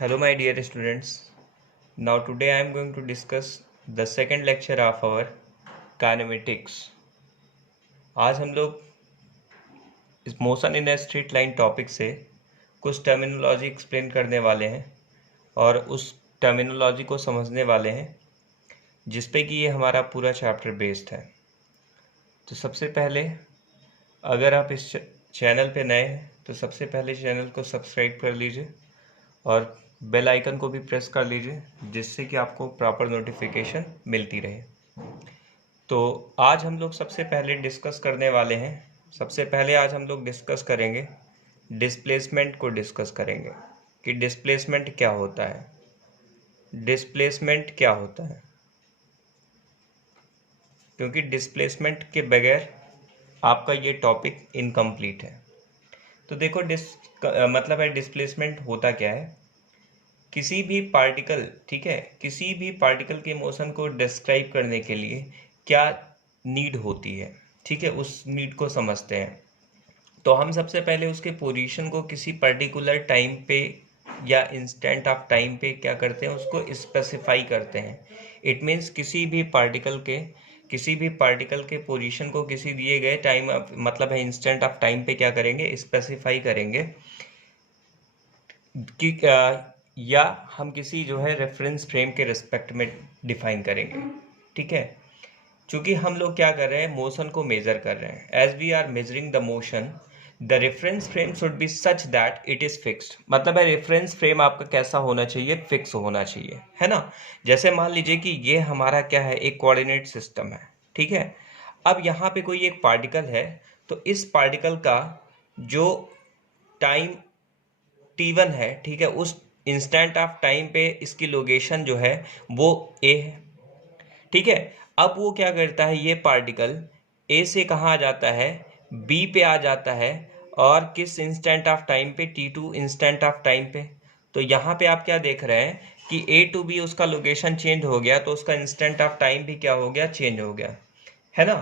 Hello, my dear students. Now, today I am going to discuss the second lecture of our kinematics. आज हम लोग इस motion in a straight line topic से कुछ terminology explain करने वाले हैं और उस टर्मिनोलॉजी को समझने वाले हैं जिस पे कि ये हमारा पूरा चैप्टर बेस्ड है। तो सबसे पहले अगर आप इस चैनल पे नए हैं तो सबसे पहले चैनल को सब्सक्राइब कर लीजिए और बेल आइकन को भी प्रेस कर लीजिए जिससे कि आपको प्रॉपर नोटिफिकेशन मिलती रहे। तो आज हम लोग सबसे पहले आज हम लोग डिस्कस करेंगे डिस्प्लेसमेंट को डिस्कस करेंगे कि डिस्प्लेसमेंट क्या होता है। डिस्प्लेसमेंट क्या होता है, क्योंकि डिस्प्लेसमेंट के बगैर आपका ये टॉपिक इनकम्प्लीट है। तो देखो मतलब है डिस्प्लेसमेंट होता क्या है। किसी भी पार्टिकल, ठीक है, किसी भी पार्टिकल के मोशन को डिस्क्राइब करने के लिए क्या नीड होती है, ठीक है, उस नीड को समझते हैं। तो हम सबसे पहले उसके पोजीशन को किसी पर्टिकुलर टाइम पे या इंस्टेंट ऑफ टाइम पे क्या करते हैं, उसको स्पेसिफाई करते हैं। इट मीन्स किसी भी पार्टिकल के पोजीशन को किसी दिए गए टाइम मतलब है इंस्टेंट ऑफ टाइम पे क्या करेंगे, स्पेसिफाई करेंगे कि या हम किसी जो है रेफरेंस फ्रेम के रिस्पेक्ट में डिफाइन करेंगे। ठीक है, चूंकि हम लोग क्या कर रहे हैं, मोशन को मेजर कर रहे हैं। As we are measuring the motion, the reference frame should be such that it is fixed. मतलब है रेफरेंस फ्रेम आपका कैसा होना चाहिए, फिक्स होना चाहिए, है ना। जैसे मान लीजिए कि ये हमारा क्या है, एक कोऑर्डिनेट सिस्टम है, ठीक है। अब यहाँ पे कोई एक पार्टिकल है, तो इस पार्टिकल का जो टाइम t1 है, ठीक है, उस इंस्टेंट ऑफ टाइम पे इसकी लोकेशन जो है वो a है, ठीक है। अब वो क्या करता है, ये पार्टिकल a से कहाँ आ जाता है, b पे आ जाता है, और किस इंस्टेंट ऑफ टाइम पे, t2 इंस्टेंट ऑफ टाइम पे। तो यहाँ पे आप क्या देख रहे हैं कि a to b उसका लोकेशन चेंज हो गया, तो उसका इंस्टेंट ऑफ टाइम भी क्या हो गया, चेंज हो गया, है ना।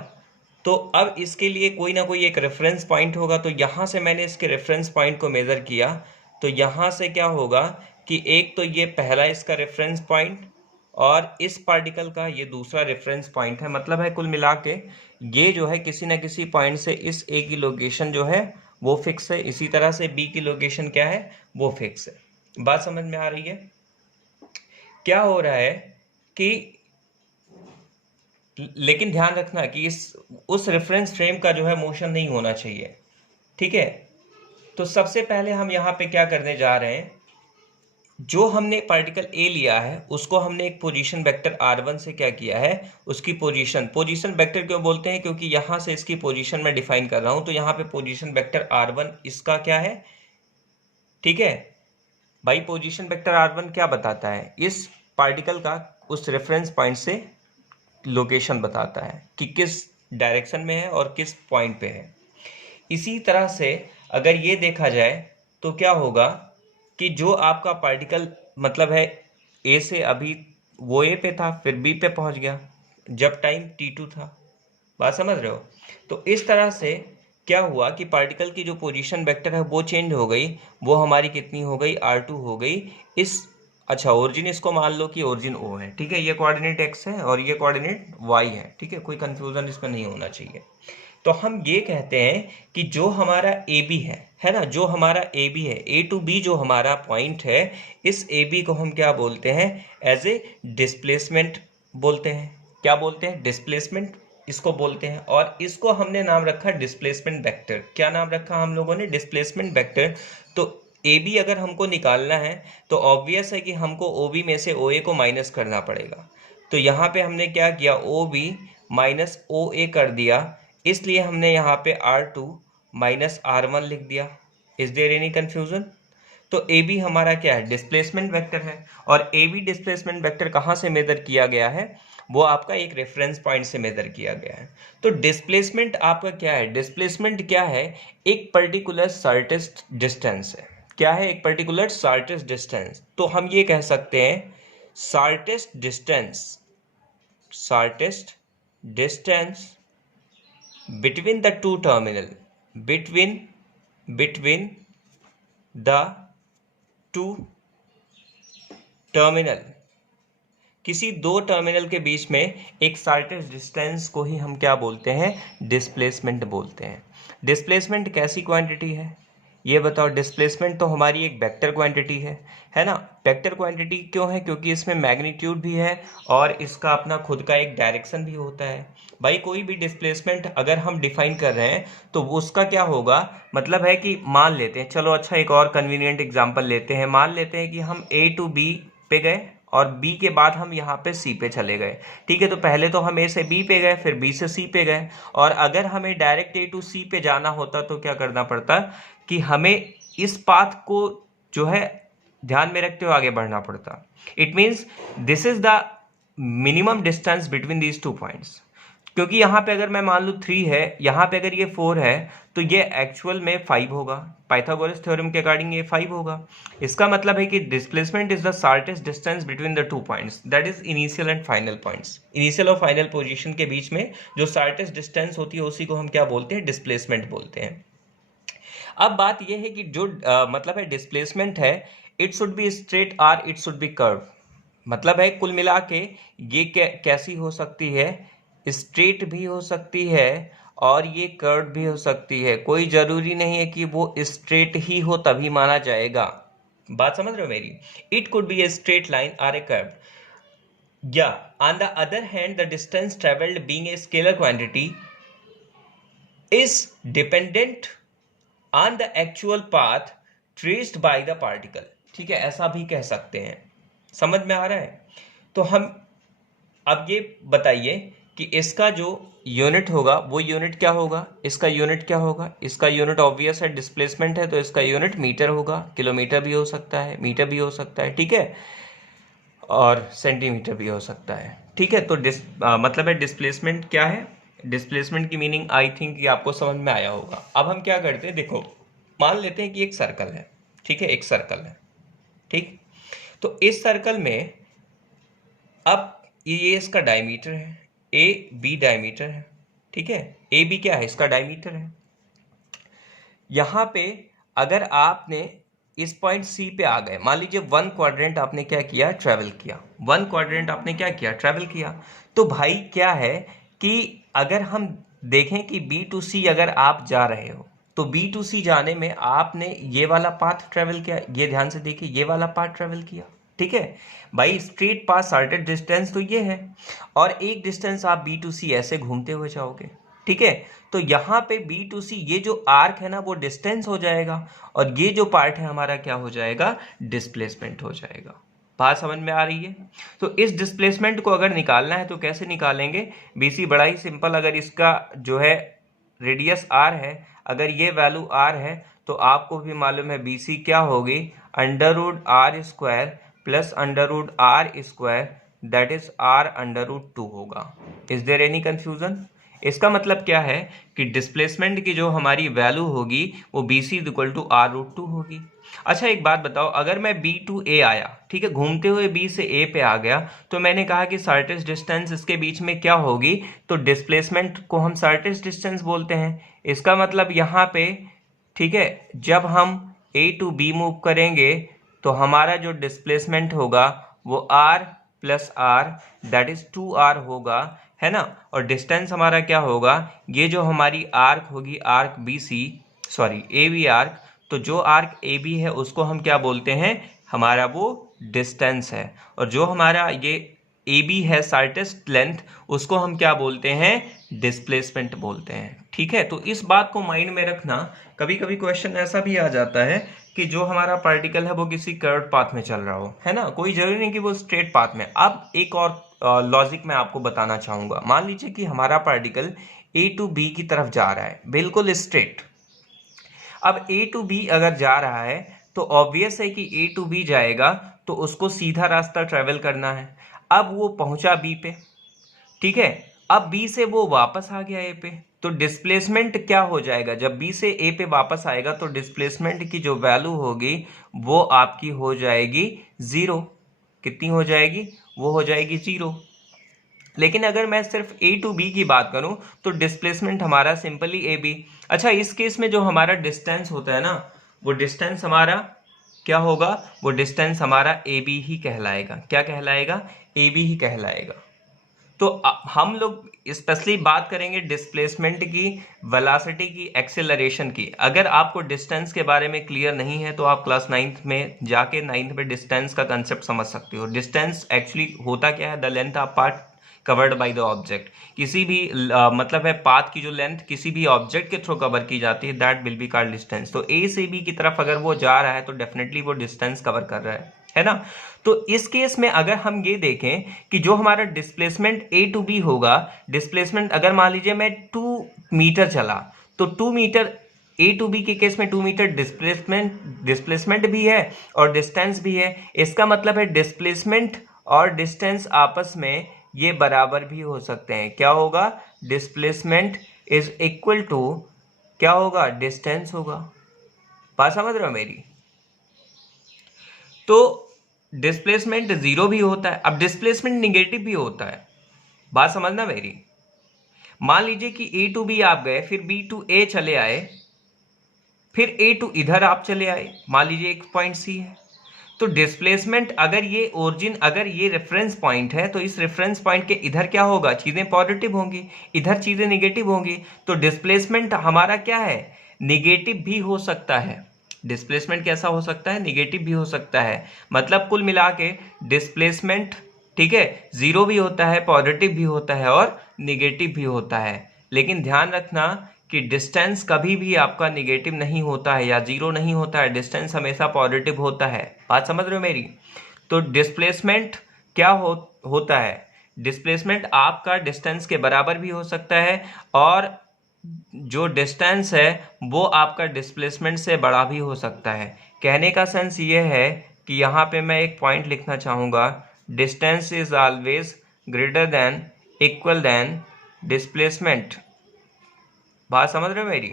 तो अब इसके लिए कोई ना कोई एक रेफरेंस पॉइंट होगा। तो यहाँ से मैंने इसके रेफरेंस पॉइंट को मेज़र किया, तो यहाँ से क्या होगा कि एक तो ये पहला इसका रेफरेंस पॉइंट और इस पार्टिकल का ये दूसरा रेफरेंस पॉइंट है। मतलब है कुल मिला के ये जो है किसी न किसी पॉइंट से इस ए की लोकेशन जो है वो फिक्स है, इसी तरह से बी की लोकेशन क्या है, वो फिक्स है। बात समझ में आ रही है। क्या हो रहा है कि लेकिन ध्यान रखना कि उस रेफरेंस फ्रेम का जो है मोशन नहीं होना चाहिए, ठीक है। तो सबसे पहले हम यहाँ पे क्या करने जा रहे हैं, जो हमने पार्टिकल ए लिया है उसको हमने एक पोजीशन वेक्टर r1 से क्या किया है, उसकी पोजीशन वेक्टर क्यों बोलते हैं, क्योंकि यहाँ से इसकी पोजीशन में डिफाइन कर रहा हूँ। तो यहाँ पे पोजीशन वेक्टर r1 इसका क्या है, ठीक है भाई। पोजीशन वेक्टर r1 क्या बताता है, इस पार्टिकल का उस रेफरेंस पॉइंट से लोकेशन बताता है कि किस डायरेक्शन में है और किस पॉइंट पे है। इसी तरह से अगर ये देखा जाए तो क्या होगा कि जो आपका पार्टिकल मतलब है ए से अभी वो ए पे था, फिर बी पे पहुंच गया जब टाइम t2 था। बात समझ रहे हो। तो इस तरह से क्या हुआ कि पार्टिकल की जो पोजीशन वेक्टर है वो चेंज हो गई, वो हमारी कितनी हो गई, r2 हो गई। इस अच्छा ओरिजिन इसको मान लो कि ओरिजिन ओ है, ठीक है, ये कोऑर्डिनेट x है और ये कोऑर्डिनेट y है, ठीक है, कोई कंफ्यूजन इसमें नहीं होना चाहिए। तो हम ये कहते हैं कि जो हमारा ए बी है ना, जो हमारा ए बी है, ए टू बी जो हमारा पॉइंट है, इस ए बी को हम क्या बोलते हैं, एज ए डिस्प्लेसमेंट बोलते हैं। क्या बोलते हैं, डिस्प्लेसमेंट इसको बोलते हैं। और इसको हमने नाम रखा डिस्प्लेसमेंट वेक्टर। क्या नाम रखा हम लोगों ने, डिस्प्लेसमेंट वेक्टर। तो ए बी अगर हमको निकालना है तो ऑब्वियस है कि हमको ओ बी में से ओ ए को माइनस करना पड़ेगा। तो यहाँ पे हमने क्या किया, ओ बी माइनस ओ ए कर दिया, इसलिए हमने यहाँ पे r2 माइनस r1 लिख दिया। Is there any confusion. तो ए बी हमारा क्या है, डिस्प्लेसमेंट वेक्टर है। और ए बी डिस्प्लेसमेंट वेक्टर कहाँ से मेजर किया गया है, वो आपका एक रेफरेंस पॉइंट से मेजर किया गया है। तो डिस्प्लेसमेंट आपका क्या है, डिस्प्लेसमेंट क्या है, एक पर्टिकुलर शॉर्टेस्ट डिस्टेंस है। क्या है, एक पर्टिकुलर शॉर्टेस्ट डिस्टेंस। तो हम ये कह सकते हैं shortest distance between the two terminal, between the two terminal, किसी दो टर्मिनल के बीच में एक शॉर्टेस्ट डिस्टेंस को ही हम क्या बोलते हैं, डिस्प्लेसमेंट बोलते हैं। डिस्प्लेसमेंट कैसी क्वांटिटी है ये बताओ। डिस्प्लेसमेंट तो हमारी एक वेक्टर क्वांटिटी है ना। वेक्टर क्वांटिटी क्यों है, क्योंकि इसमें मैग्नीट्यूड भी है और इसका अपना खुद का एक डायरेक्शन भी होता है। भाई कोई भी डिस्प्लेसमेंट अगर हम डिफाइन कर रहे हैं तो उसका क्या होगा, मतलब है कि मान लेते हैं, चलो अच्छा एक और कन्वीनियंट एग्जांपल लेते हैं। मान लेते हैं कि हम A to B पे गए और B के बाद हम यहाँ पे C पे चले गए, ठीक है। तो पहले तो हम A से B पे गए, फिर B से C पे गए, और अगर हमें डायरेक्ट A to C पे जाना होता तो क्या करना पड़ता कि हमें इस पाथ को जो है ध्यान में रखते हुए आगे बढ़ना पड़ता। It means this is the minimum distance between these two points. क्योंकि यहाँ पे अगर मैं मान लूँ 3 है, यहाँ पे अगर ये 4 है, तो ये एक्चुअल में 5 होगा। पाइथागोरस थ्योरम के अकॉर्डिंग ये 5 होगा। इसका मतलब है कि displacement is the shortest distance between the two points, that is initial and final points. Initial और फाइनल पोजीशन के बीच में जो शॉर्टेस्ट डिस्टेंस होती है उसी को हम क्या बोलते हैं, डिस्प्लेसमेंट बोलते हैं। अब बात यह है कि जो मतलब है डिस्प्लेसमेंट है, इट शुड बी स्ट्रेट और इट शुड बी कर्व। मतलब है कुल मिला के ये कैसी हो सकती है, स्ट्रेट भी हो सकती है और ये कर्व भी हो सकती है। कोई जरूरी नहीं है कि वो स्ट्रेट ही हो तभी माना जाएगा। बात समझ रहे हो मेरी। It could be A straight line और ए कर्व। या on the other hand the distance travelled being a scalar quantity is dependent on the actual path traced by the particle. ठीक है, ऐसा भी कह सकते हैं। समझ में आ रहा है। तो हम अब ये बताइए कि इसका जो यूनिट होगा वो यूनिट क्या होगा, इसका यूनिट क्या होगा। इसका यूनिट ऑब्वियस है, डिस्प्लेसमेंट है, तो इसका यूनिट मीटर होगा। किलोमीटर भी हो सकता है, मीटर भी हो सकता है, ठीक है, और सेंटीमीटर भी हो सकता है, ठीक है। तो मतलब है डिस्प्लेसमेंट क्या है। डिस्प्लेसमेंट की मीनिंग आई थिंक कि आपको समझ में आया होगा। अब हम क्या करते हैं, देखो मान लेते हैं कि एक सर्कल है, ठीक है, एक सर्कल है, ठीक। तो इस सर्कल में अब ये इसका डायमीटर है, ए बी डायमीटर है, ठीक है। ए बी क्या है, इसका डायमीटर है। यहां पे अगर आपने इस पॉइंट सी पे आ गए, मान लीजिए 1 क्वाड्रेंट आपने क्या किया, ट्रेवल किया। 1 क्वाड्रेंट आपने क्या किया, ट्रेवल किया। तो भाई क्या है कि अगर हम देखें कि बी टू सी अगर आप जा रहे हो तो बी टू सी जाने में आपने ये वाला पाथ ट्रेवल किया, ये ध्यान से देखिए, ये वाला पाथ ट्रेवल किया, ठीक है भाई। स्ट्रेट पाथ शॉर्टेस्ट डिस्टेंस तो ये है, और एक डिस्टेंस आप बी टू सी ऐसे घूमते हुए जाओगे, ठीक है। तो यहाँ पे बी टू सी ये जो आर्क है ना वो डिस्टेंस हो जाएगा, और ये जो पार्ट है हमारा क्या हो जाएगा, डिस्प्लेसमेंट हो जाएगा। बात समझ में आ रही है। तो इस डिस्प्लेसमेंट को अगर निकालना है तो कैसे निकालेंगे, बीसी बड़ा ही सिंपल। अगर इसका जो है रेडियस आर है, अगर ये वैल्यू आर है तो आपको भी मालूम है बीसी क्या होगी, under root R square plus under root R square, that is R under root 2 होगा। Is there any confusion. इसका मतलब क्या है कि डिस्प्लेसमेंट की जो हमारी वैल्यू होगी वो B C equal to R root 2 होगी। अच्छा एक बात बताओ, अगर मैं बी टू ए आया, ठीक है, घूमते हुए बी से ए पे आ गया, तो मैंने कहा कि शॉर्टेस्ट डिस्टेंस इसके बीच में क्या होगी, तो डिस्प्लेसमेंट को हम शॉर्टेस्ट डिस्टेंस बोलते हैं। इसका मतलब यहाँ पे, ठीक है, जब हम ए टू बी मूव करेंगे तो हमारा जो डिस्प्लेसमेंट होगा वो R plus R, that is 2r होगा, है ना। और डिस्टेंस हमारा क्या होगा, ये जो हमारी आर्क होगी, arc B C, sorry A B arc, तो जो आर्क ए बी है उसको हम क्या बोलते हैं, हमारा वो डिस्टेंस है। और जो हमारा ये ए बी है शॉर्टेस्ट लेंथ, उसको हम क्या बोलते हैं, डिस्प्लेसमेंट बोलते हैं, ठीक है। तो इस बात को माइंड में रखना। कभी कभी क्वेश्चन ऐसा भी आ जाता है कि जो हमारा पार्टिकल है वो किसी कर्व पाथ में चल रहा हो, है ना, कोई जरूरी नहीं कि वो स्ट्रेट पाथ में। अब एक और लॉजिक मैं आपको बताना चाहूंगा। मान लीजिए कि हमारा पार्टिकल ए टू बी की तरफ जा रहा है, बिल्कुल स्ट्रेट। अब ए टू बी अगर जा रहा है तो ऑब्वियस है कि ए टू बी जाएगा तो उसको सीधा रास्ता ट्रेवल करना है। अब वो पहुंचा बी पे, ठीक है। अब बी से वो वापस आ गया ए पे, तो डिस्प्लेसमेंट क्या हो जाएगा, जब बी से ए पे वापस आएगा तो डिस्प्लेसमेंट की जो वैल्यू होगी वो आपकी हो जाएगी 0। कितनी हो जाएगी, वो हो जाएगी 0। लेकिन अगर मैं सिर्फ ए टू बी की बात करूं तो डिस्प्लेसमेंट हमारा सिंपली ए बी। अच्छा इस केस में जो हमारा डिस्टेंस होता है ना, वो डिस्टेंस हमारा क्या होगा, वो डिस्टेंस हमारा ए बी ही कहलाएगा। क्या कहलाएगा, ए बी ही कहलाएगा। तो हम लोग स्पेशली बात करेंगे डिस्प्लेसमेंट की, वेलोसिटी की, एक्सेलरेशन की। अगर आपको डिस्टेंस के बारे में क्लियर नहीं है तो आप क्लास 9th में जाके 9th में डिस्टेंस का कंसेप्ट समझ सकते हो। डिस्टेंस एक्चुअली होता क्या है, the length of path covered by the object. किसी भी मतलब है पाथ की जो लेंथ किसी भी ऑब्जेक्ट के थ्रू कवर की जाती है, that will be called distance. तो ए से बी की तरफ अगर वो जा रहा है तो डेफिनेटली वो डिस्टेंस कवर कर रहा है ना। तो इस केस में अगर हम ये देखें कि जो हमारा डिस्प्लेसमेंट ए टू बी होगा, डिस्प्लेसमेंट अगर मान लीजिए मैं 2 मीटर चला तो 2 मीटर ए टू बी के केस में 2 मीटर डिस्प्लेसमेंट भी है और डिस्टेंस भी है। इसका मतलब है डिस्प्लेसमेंट और डिस्टेंस आपस में ये बराबर भी हो सकते हैं। क्या होगा, डिस्प्लेसमेंट इज इक्वल टू क्या होगा, डिस्टेंस होगा। बात समझ रहे हो मेरी। तो डिस्प्लेसमेंट जीरो भी होता है, अब डिस्प्लेसमेंट निगेटिव भी होता है। बात समझना मेरी। मान लीजिए कि ए टू बी आप गए, फिर बी टू ए चले आए, फिर ए टू इधर आप चले आए, मान लीजिए एक पॉइंट सी है। तो डिस्प्लेसमेंट अगर ये ओरिजिन, अगर ये रेफरेंस पॉइंट है तो इस रेफरेंस पॉइंट के इधर क्या होगा, चीजें पॉजिटिव होंगी, इधर चीजें निगेटिव होंगी। तो डिस्प्लेसमेंट हमारा क्या है, निगेटिव भी हो सकता है। डिस्प्लेसमेंट कैसा हो सकता है, निगेटिव भी हो सकता है। मतलब कुल मिला के डिस्प्लेसमेंट, ठीक है, जीरो भी होता है, पॉजिटिव भी होता है और निगेटिव भी होता है। लेकिन ध्यान रखना कि डिस्टेंस कभी भी आपका निगेटिव नहीं होता है या जीरो नहीं होता है, डिस्टेंस हमेशा पॉजिटिव होता है। बात समझ रहे हो मेरी। तो डिस्प्लेसमेंट क्या होता है, डिस्प्लेसमेंट आपका डिस्टेंस के बराबर भी हो सकता है और जो डिस्टेंस है वो आपका डिस्प्लेसमेंट से बड़ा भी हो सकता है। कहने का सेंस ये है कि यहाँ पे मैं एक पॉइंट लिखना चाहूँगा, distance is always greater than, equal than displacement. बात समझ रहे हो मेरी।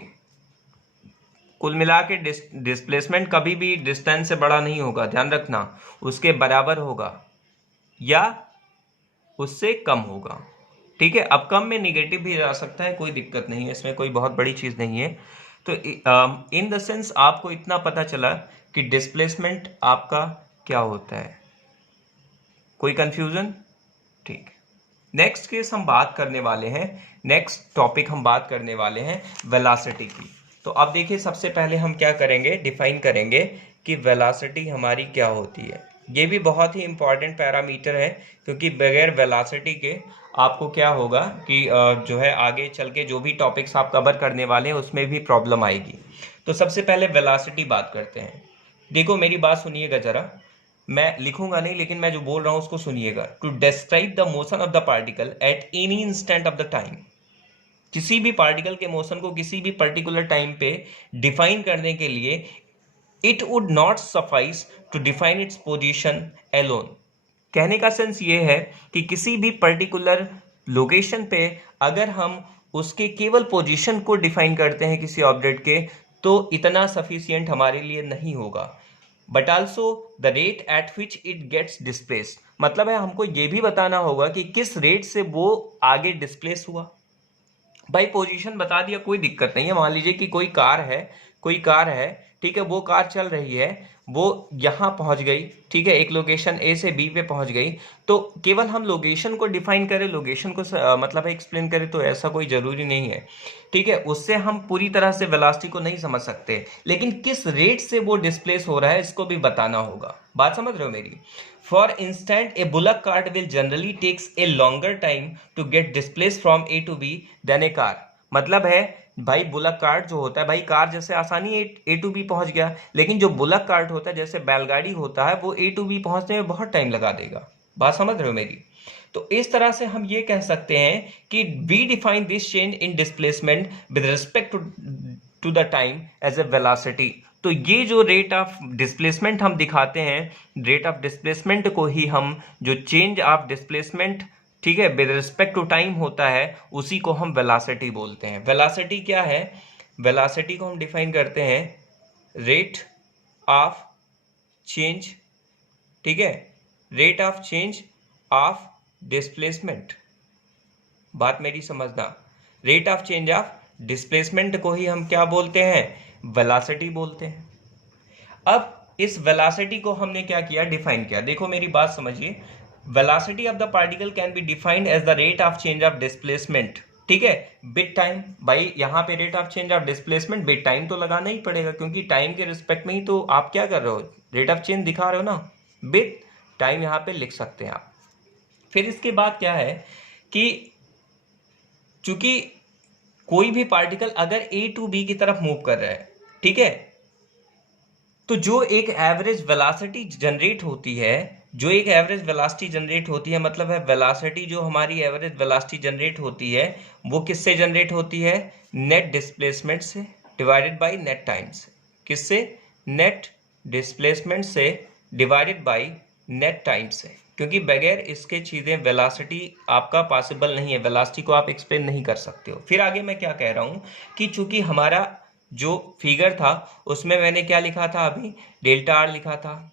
कुल मिला के डिस्प्लेसमेंट कभी भी डिस्टेंस से बड़ा नहीं होगा, ध्यान रखना, उसके बराबर होगा या उससे कम होगा। ठीक है, अब कम में निगेटिव भी जा सकता है, कोई दिक्कत नहीं है, इसमें कोई बहुत बड़ी चीज नहीं है। तो इन द सेंस आपको इतना पता चला कि डिस्प्लेसमेंट आपका क्या होता है। कोई कंफ्यूजन, ठीक। नेक्स्ट केस हम बात करने वाले हैं, नेक्स्ट टॉपिक हम बात करने वाले हैं वेलोसिटी की। तो अब देखिए, सबसे पहले हम क्या करेंगे, डिफाइन करेंगे कि वेलोसिटी हमारी क्या होती है। ये भी बहुत ही इंपॉर्टेंट पैरामीटर है, क्योंकि बगैर वेलोसिटी के आपको क्या होगा कि जो है आगे चल के जो भी टॉपिक्स आप कवर करने वाले हैं उसमें भी प्रॉब्लम आएगी। तो सबसे पहले वेलोसिटी बात करते हैं। देखो मेरी बात सुनिएगा जरा, मैं लिखूंगा नहीं लेकिन मैं जो बोल रहा हूं उसको सुनिएगा। To describe the motion of the particle at any instant of the time, किसी भी पार्टिकल के मोशन को किसी भी पर्टिकुलर टाइम पे डिफाइन करने के लिए, it would not suffice to define its position alone. कहने का सेंस ये है कि किसी भी पर्टिकुलर लोकेशन पे अगर हम उसके केवल पोजीशन को डिफाइन करते हैं किसी ऑब्जेक्ट के, तो इतना सफिशियंट हमारे लिए नहीं होगा। But also the rate at which it gets displaced, मतलब है हमको ये भी बताना होगा कि किस रेट से वो आगे डिस्प्लेस हुआ। भाई पोजीशन बता दिया, कोई दिक्कत नहीं है। मान लीजिए कि कोई कार है, ठीक है, वो कार चल रही है, वो यहां पहुंच गई, ठीक है, एक लोकेशन ए से बी पे पहुंच गई। तो केवल हम लोकेशन को डिफाइन करें, लोकेशन को मतलब एक्सप्लेन करें, तो ऐसा कोई जरूरी नहीं है, ठीक है। उससे हम पूरी तरह से वेलोसिटी को नहीं समझ सकते, लेकिन किस रेट से वो डिस्प्लेस हो रहा है इसको भी बताना होगा। बात समझ रहे हो मेरी। For instance a bullock cart will generally takes a longer time to get displaced from A to B than a car. मतलब है भाई बुलक कार्ट जो होता है, भाई कार जैसे आसानी ए टू बी पहुंच गया, लेकिन जो बुलक कार्ट होता है जैसे बैलगाड़ी होता है, वो ए टू बी पहुंचने में बहुत टाइम लगा देगा। बात समझ रहे हो मेरी। तो इस तरह से हम ये कह सकते हैं कि we define this change in displacement with respect to the time as a velocity. तो ये जो रेट ऑफ डिस्प्लेसमेंट हम दिखाते हैं, रेट ऑफ डिस्प्लेसमेंट को ही हम, जो चेंज ऑफ डिस्प्लेसमेंट, ठीक है, विद रिस्पेक्ट टू टाइम होता है, उसी को हम वेलोसिटी बोलते हैं। वेलोसिटी क्या है, वेलोसिटी को हम डिफाइन करते हैं रेट ऑफ चेंज, ठीक है, rate of change of displacement. बात मेरी समझना, rate of change of displacement को ही हम क्या बोलते हैं, वेलोसिटी बोलते हैं। अब इस वेलोसिटी को हमने क्या किया, डिफाइन किया। देखो मेरी बात समझिए, velocity of the particle can be defined as the rate of change of displacement, ठीक है, विद टाइम। भाई यहाँ पे rate of change of displacement with time तो लगाना ही पड़ेगा, क्योंकि टाइम के रिस्पेक्ट में ही तो आप क्या कर रहे हो, रेट ऑफ चेंज दिखा रहे हो ना, विद टाइम यहाँ पे लिख सकते हैं आप। फिर इसके बाद क्या है कि चूंकि कोई भी पार्टिकल अगर ए टू बी की तरफ मूव कर रहा है, ठीक है, तो जो एक एवरेज वेलोसिटी जनरेट होती है, जो एक एवरेज वेलोसिटी जनरेट होती है, मतलब है वेलोसिटी जो हमारी एवरेज वेलोसिटी जनरेट होती है वो किससे जनरेट होती है, नेट डिस्प्लेसमेंट से डिवाइडेड बाय नेट टाइम से। किससे, नेट डिस्प्लेसमेंट से डिवाइडेड बाय नेट टाइम से, क्योंकि बगैर इसके चीज़ें वेलोसिटी आपका पॉसिबल नहीं है, वेलोसिटी को आप एक्सप्लेन नहीं कर सकते हो। फिर आगे मैं क्या कह रहा हूँ कि चूंकि हमारा जो फिगर था उसमें मैंने क्या लिखा था, अभी डेल्टा आर लिखा था,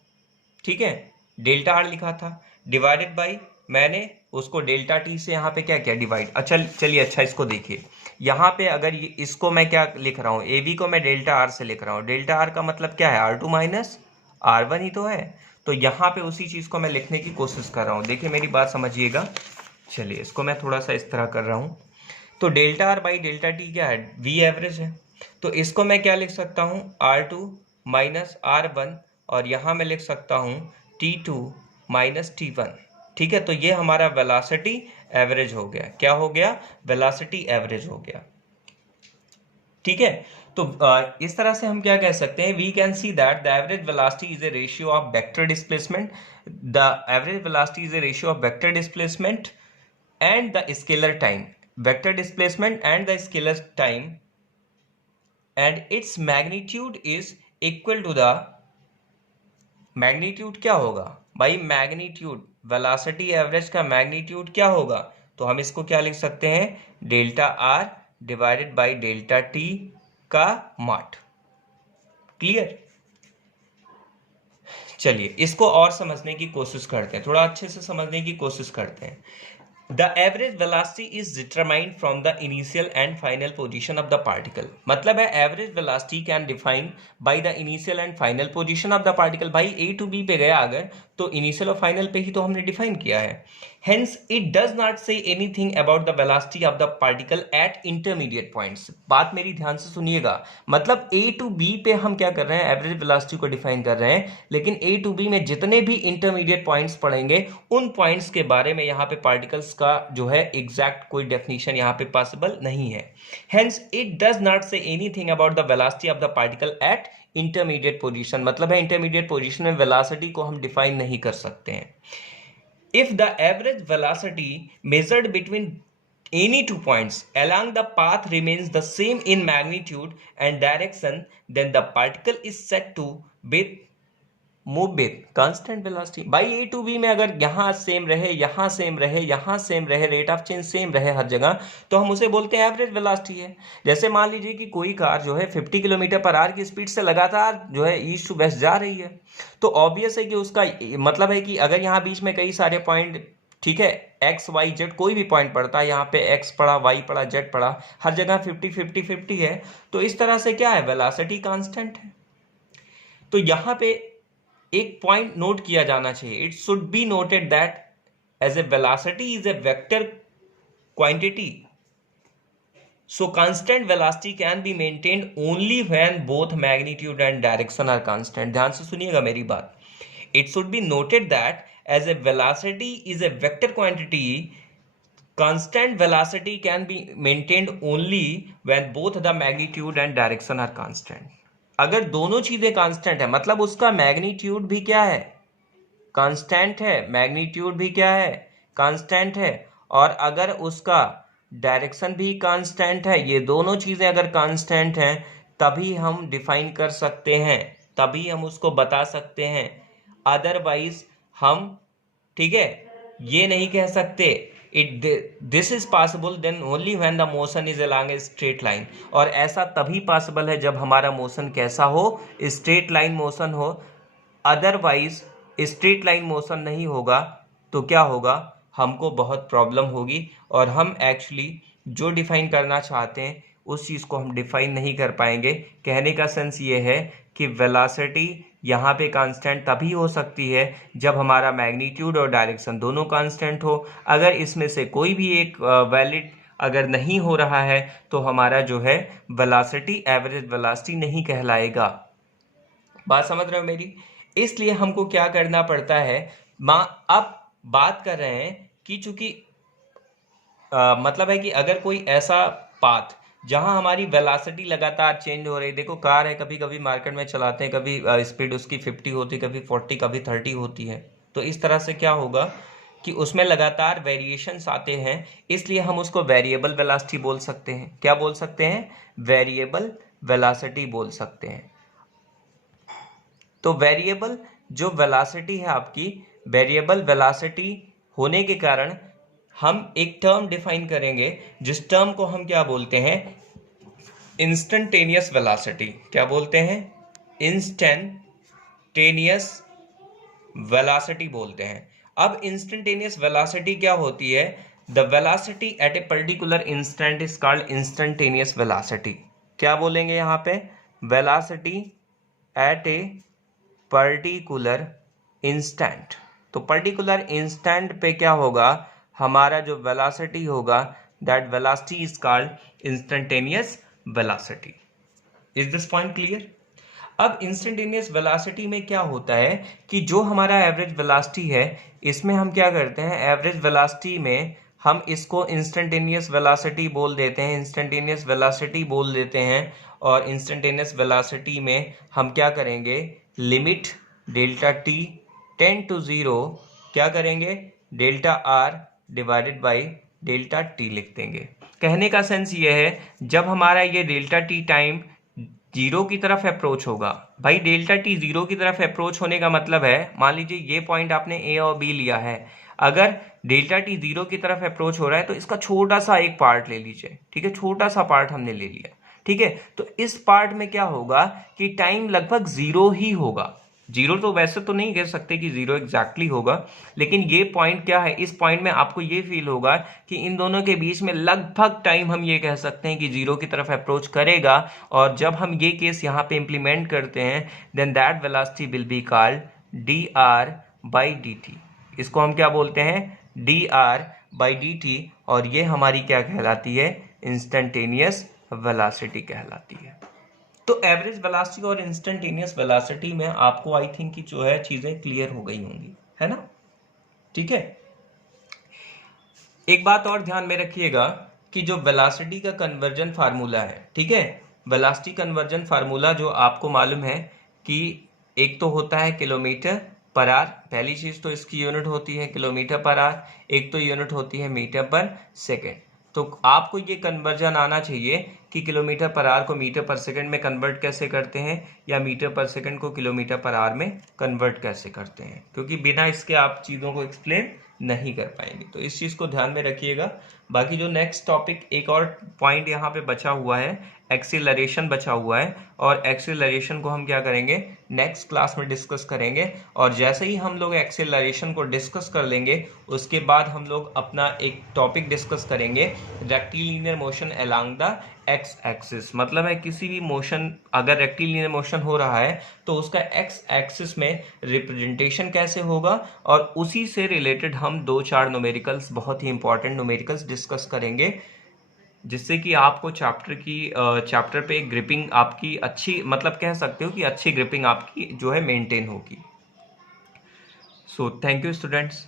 ठीक है, डेल्टा आर लिखा था, डिवाइडेड बाय मैंने उसको डेल्टा टी से यहाँ पे क्या किया, डिवाइड। अच्छा चलिए, अच्छा इसको देखिए, यहाँ पे अगर ये इसको मैं क्या लिख रहा हूँ, ए बी को मैं डेल्टा आर से लिख रहा हूँ। डेल्टा आर का मतलब क्या है, R two minus R one ही तो है। तो यहाँ पे उसी चीज़ को मैं लिखने की कोशिश कर रहा हूँ। देखिए मेरी बात समझिएगा, चलिए इसको मैं थोड़ा सा इस तरह कर रहा हूँ। तो delta R by delta T क्या है, वी एवरेज है। तो इसको मैं क्या लिख सकता हूँ, R two minus R one, और यहाँ मैं लिख सकता हूँ T two minus T one, ठीक है। तो ये हमारा वेलोसिटी एवरेज हो गया। क्या हो गया, वेलोसिटी एवरेज हो गया, ठीक है। तो इस तरह से हम क्या कह सकते हैं, we can see that the average velocity is a ratio of vector displacement, the average velocity is a ratio of vector displacement and the scalar time, vector displacement and the scalar time, and its magnitude is equal to the magnitude क्या होगा भाई, magnitude, velocity average का magnitude क्या होगा, तो हम इसको क्या लिख सकते हैं, delta R divided by delta T का मॉड। क्लियर। चलिए इसको और समझने की कोशिश करते हैं, थोड़ा अच्छे से समझने की कोशिश करते हैं। The average velocity is determined from the initial and final position of the particle. मतलब है average velocity can define by the initial and final position of the particle. भाई A to B पे गया अगर, तो initial और final पे ही तो हमने define किया है। Hence it does not say anything about the velocity of the particle at intermediate points. बात मेरी ध्यान से सुनिएगा, मतलब A to B पे हम क्या कर रहे हैं, एवरेज वेलोसिटी को डिफाइन कर रहे हैं, लेकिन A to B में जितने भी इंटरमीडिएट पॉइंट्स पड़ेंगे उन पॉइंट्स के बारे में यहाँ पे पार्टिकल्स का जो है एग्जैक्ट कोई डेफिनेशन यहाँ पे पॉसिबल नहीं है। Hence it does not say anything about the velocity of the particle at intermediate position, मतलब है इंटरमीडिएट पोजीशन में वेलोसिटी को हम डिफाइन नहीं कर सकते हैं। If the average velocity measured between any 2 points along the path remains the same in magnitude and direction, then the particle is said to be move with constant velocity. भाई ए to B में अगर यहाँ same रहे, यहाँ same रहे, यहाँ same रहे, rate of change same रहे हर जगह, तो हम उसे बोलते हैं एवरेज वेलोसिटी है। जैसे मान लीजिए कि कोई कार जो है 50 किलोमीटर पर आवर की स्पीड से लगातार जो है ईस्ट टू वेस्ट जा रही है, तो ऑब्वियस है कि उसका मतलब है कि अगर यहाँ बीच में कई सारे पॉइंट, ठीक है, एक्स वाई जेड कोई भी पॉइंट पड़ता है, यहाँ पे एक्स पड़ा, वाई पड़ा, जेड पड़ा, हर जगह 50-50-50 है, तो इस तरह से क्या है, वेलोसिटी कांस्टेंट है। तो यहाँ पे एक पॉइंट नोट किया जाना चाहिए, it should be noted that as a velocity is a vector quantity, so constant velocity can be maintained only when both magnitude and direction are constant. ध्यान से सुनिएगा मेरी बात, it should be noted that as a velocity is a vector quantity, constant velocity can be maintained only when both the magnitude and direction are constant. अगर दोनों चीजें constant है, मतलब उसका मैग्नीट्यूड भी क्या है, कांस्टेंट है, मैग्नीट्यूड भी क्या है, कांस्टेंट है, और अगर उसका डायरेक्शन भी कांस्टेंट है, ये दोनों चीजें अगर कांस्टेंट हैं तभी हम डिफाइन कर सकते हैं, तभी हम उसको बता सकते हैं। अदरवाइज हम, ठीक है, ये नहीं कह सकते। This is possible then only when the motion is along a straight line, और ऐसा तभी पॉसिबल है जब हमारा मोशन कैसा हो, स्ट्रेट लाइन मोशन हो। अदरवाइज स्ट्रेट लाइन मोशन नहीं होगा तो क्या होगा, हमको बहुत प्रॉब्लम होगी, और हम एक्चुअली जो डिफाइन करना चाहते हैं उस चीज़ को हम डिफाइन नहीं कर पाएंगे। कहने का सेंस ये है कि वेलोसिटी यहाँ पे कांस्टेंट तभी हो सकती है जब हमारा मैग्नीट्यूड और डायरेक्शन दोनों कांस्टेंट हो। अगर इसमें से कोई भी एक वैलिड अगर नहीं हो रहा है तो हमारा जो है वेलोसिटी एवरेज वेलोसिटी नहीं कहलाएगा। बात समझ रहे हो मेरी? इसलिए हमको क्या करना पड़ता है, अब बात कर रहे हैं कि चूंकि मतलब है कि अगर कोई ऐसा पाथ जहां हमारी वेलोसिटी लगातार चेंज हो रही, देखो कार है, कभी कभी मार्केट में चलाते हैं, कभी स्पीड उसकी 50 होती, कभी 40, कभी 30 होती है, तो इस तरह से क्या होगा कि उसमें लगातार वेरिएशंस आते हैं, इसलिए हम उसको वेरिएबल वेलोसिटी बोल सकते हैं। क्या बोल सकते हैं? वेरिएबल वेलोसिटी बोल सकते हैं। तो वेरिएबल जो वेलोसिटी है आपकी, वेरिएबल वेलोसिटी होने के कारण हम एक टर्म डिफाइन करेंगे जिस टर्म को हम क्या बोलते हैं? Instantaneous velocity. क्या बोलते हैं? इंस्टेंटेनियस वेलोसिटी बोलते हैं। अब इंस्टेंटेनियस वेलोसिटी क्या होती है? The velocity at a particular instant is called instantaneous velocity. क्या बोलेंगे यहाँ पे? Velocity at a particular instant. तो पर्टिकुलर इंस्टेंट पे क्या होगा? हमारा जो वेलोसिटी होगा, that velocity is called instantaneous velocity. Is this point clear? अब इंस्टेंटेनियस वेलोसिटी में क्या होता है कि जो हमारा एवरेज वेलोसिटी है, इसमें हम क्या करते हैं, एवरेज वेलोसिटी में हम इसको इंस्टेंटेनियस वेलोसिटी बोल देते हैं, इंस्टेंटेनियस वेलोसिटी बोल देते हैं। और इंस्टेंटेनियस वेलोसिटी में हम क्या करेंगे? Limit delta T tend to 0 क्या करेंगे? Delta R divided by delta T लिख देंगे। कहने का सेंस ये है, जब हमारा ये डेल्टा टी टाइम 0 की तरफ अप्रोच होगा, भाई डेल्टा टी 0 की तरफ अप्रोच होने का मतलब है, मान लीजिए ये पॉइंट आपने ए और बी लिया है, अगर डेल्टा टी 0 की तरफ अप्रोच हो रहा है तो इसका छोटा सा एक पार्ट ले लीजिए, ठीक है, छोटा सा पार्ट हमने ले लिया, ठीक है। तो इस पार्ट में क्या होगा कि टाइम लगभग 0 ही होगा। 0 तो वैसे तो नहीं कह सकते कि 0 एग्जैक्टली होगा, लेकिन ये पॉइंट क्या है, इस पॉइंट में आपको ये फील होगा कि इन दोनों के बीच में लगभग टाइम हम ये कह सकते हैं कि 0 की तरफ अप्रोच करेगा। और जब हम ये केस यहाँ पे इंप्लीमेंट करते हैं, then that velocity will be called D R by D T. इसको हम क्या बोलते हैं? D R by D T. और ये हमारी क्या कहलाती है? इंस्टेंटेनियस वेलोसिटी कहलाती है। तो एवरेज वेलोसिटी और इंस्टेंटेनियस वेलोसिटी में आपको आई थिंक कि जो है चीजें क्लियर हो गई होंगी, है ना? ठीक है। एक बात और ध्यान में रखिएगा कि जो वेलोसिटी का कन्वर्जन फार्मूला है, ठीक है, वेलोसिटी कन्वर्जन फार्मूला जो आपको मालूम है कि एक तो होता है किलोमीटर पर आवर, पहली चीज तो इसकी यूनिट होती है किलोमीटर पर आवर, एक तो यूनिट होती है मीटर पर सेकेंड। तो आपको ये कन्वर्जन आना चाहिए कि किलोमीटर पर आवर को मीटर पर सेकंड में कन्वर्ट कैसे करते हैं, या मीटर पर सेकंड को किलोमीटर पर आवर में कन्वर्ट कैसे करते हैं, क्योंकि बिना इसके आप चीज़ों को एक्सप्लेन नहीं कर पाएंगे। तो इस चीज़ को ध्यान में रखिएगा। बाकी जो नेक्स्ट टॉपिक, एक और पॉइंट यहाँ पे बचा हुआ है, एक्सीलरेशन बचा हुआ है, और एक्सीलरेशन को हम क्या करेंगे? नेक्स्ट क्लास में डिस्कस करेंगे। और जैसे ही हम लोग एक्सीलरेशन को डिस्कस कर लेंगे, उसके बाद हम लोग अपना एक टॉपिक डिस्कस करेंगे, rectilinear motion along the x axis. मतलब है किसी भी मोशन, अगर रेक्टिलिनियर मोशन हो रहा है तो उसका एक्स एक्सिस में रिप्रेजेंटेशन कैसे होगा, और उसी से रिलेटेड हम 2-4 न्यूमेरिकल्स, बहुत ही इंपॉर्टेंट न्यूमेरिकल्स डिस्कस करेंगे, जिससे कि आपको चैप्टर पे ग्रिपिंग आपकी अच्छी, मतलब कह सकते हो कि अच्छी ग्रिपिंग आपकी जो है मेंटेन होगी। So thank you students.